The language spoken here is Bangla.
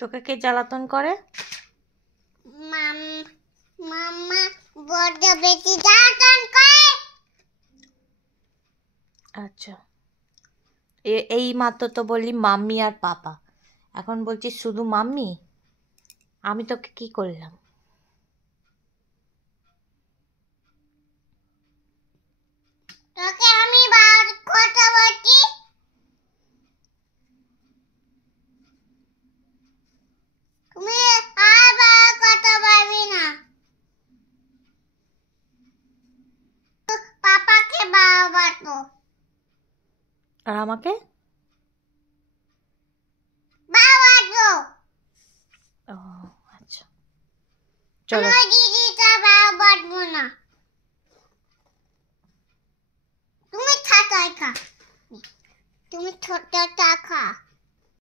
তোকে কে জ্বালাতন করে? মাম্মা বড় বেশি জ্বালাতন করে। আচ্ছা, এই মাত্র তো বললি মাম্মি আর পাপা, এখন বলছিস শুধু মাম্মি। আমি তোকে কি করলাম? তোকে আমি কথা বলছি, তুমি আর কথা বলবি না। পাপাকে বাবাতো আর আমাকে বাবাতো। ও আচ্ছা, চলো। দিদিটা বাবাতো না, তুমি থাকা খা, তুমি ছোটটা খা।